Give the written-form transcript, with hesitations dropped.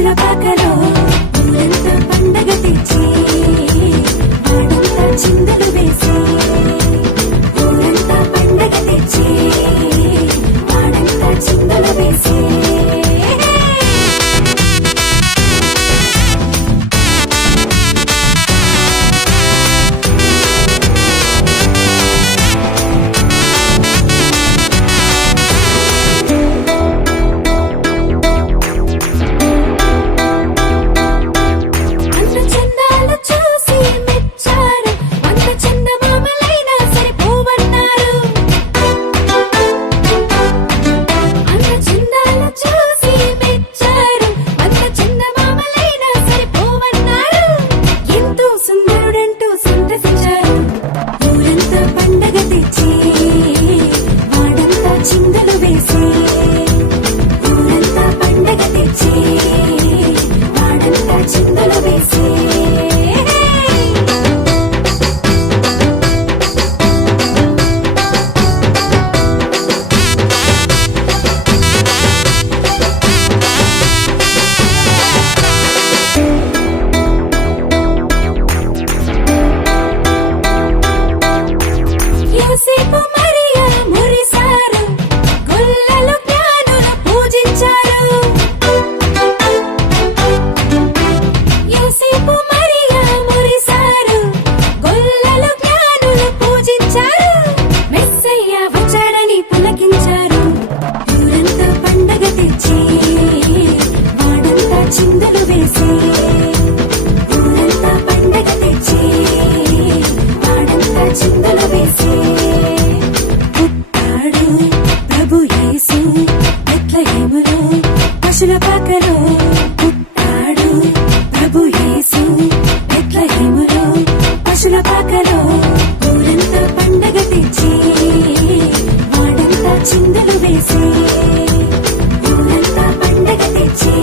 పశుల పాకలో ఊరంతా పండగ తెచ్చి వాడంతా చిందలు వేసి ఊరంతా పండగ తెచ్చి వాడంతా చిందలు వేసి చిందలు వేసి ఊరంతా పండగ తెచ్చి వాడంతా చిందలు వేసి యోసేపు మరియా మురిసారు గొల్లలు జ్ఞానులు పూజించారు యోసేపు మరియా మురిసారు గొల్లలు జ్ఞానులు పూజించారు మెస్సయ్య వచ్చాడని పులకించారు ఊరంతా పండగ తెచ్చి వాడంతా చిందలు వేసి ఊరంతా పండగ తెచ్చి వాడంతా చిందలు వేసి పుట్టాడు ప్రభు యేసు బెత్లెహేములో పశుల పాకలో పుట్టాడు ప్రభు యేసు బెత్లెహేములో పశుల పాకలో ఊరంతా పండగ తెచ్చి వాడంతా చిందలు వేసి ఊరంతా పండగ తెచ్చి